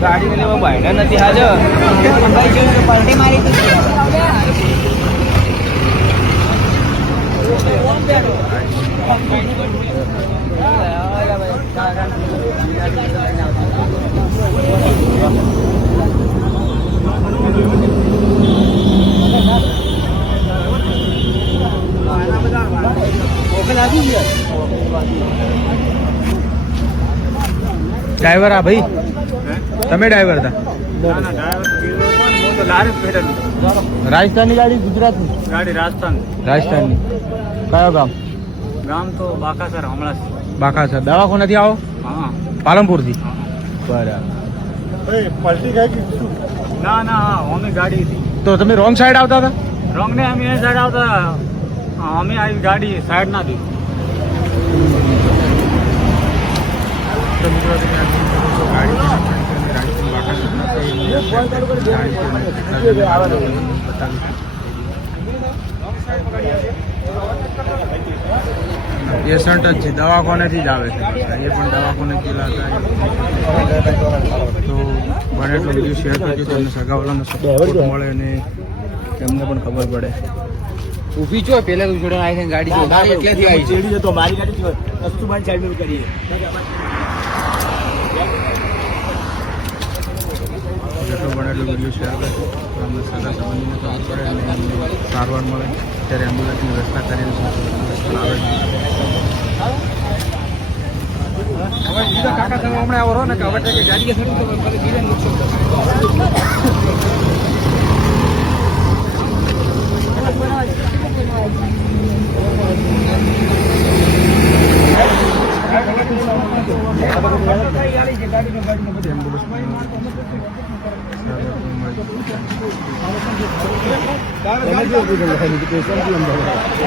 ગાડી ને ભાઈ નથી હાજર પાર્ટી મારી ड्राइवर आ भाई तमे ड्राइवर था राजस्थानी गाड़ी गुजरात गाड़ी राजस्थान राजस्थानी कयो गाम गाम तो बाकासर हमला बाकासर दवाखाना थी आओ हाँ पालनपुर थी बराबर पलटी गई कि ना ना हाँ हमें गाड़ी थी तो તમે રોંગ સાઈડ આવતા હતા रंग ने हमें ये साइड आता हमें आई गाड़ी साइड ना दी તો મિત્રો તમે આ ગાડી પેશન્ટ જ છે દવાખાનેથી જ આવે છે એ પણ દવાખાનેથી લાવતા તો બને એટલો વિડીયો શેર કરજો તમને સગાવાલાનો સપોર્ટ મળે અને એમને પણ ખબર પડે ઊભી છો પહેલા તો જોડે આવી છે ગાડી એટલેથી આવી चेड़ी है तो हमारी गाड़ी कस्तूरबा साइड में करिए જેટલો બને એટલો વિડીયો શેર કરજો તમને સગા સંબંધીને ખબર પડે અને એમને સારવાર મળે ત્યારે એમ્બ્યુલન્સની વ્યવસ્થા કરેલી છે આવે કાકા તમે હમણાં આવો ને કે હવે ગાડી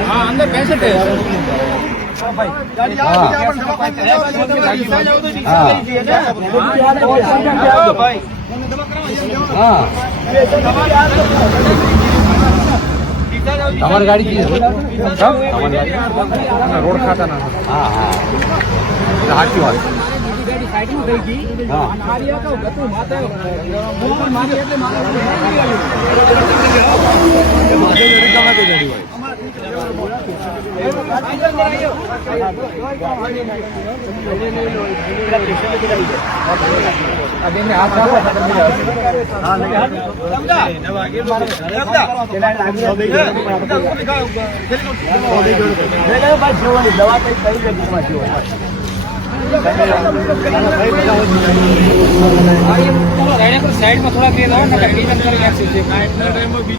हाँ अंदर पैसे हमारी गाड़ी की रोड खाता ना हाँ हाँ हाथी वाली साइड में थोड़ा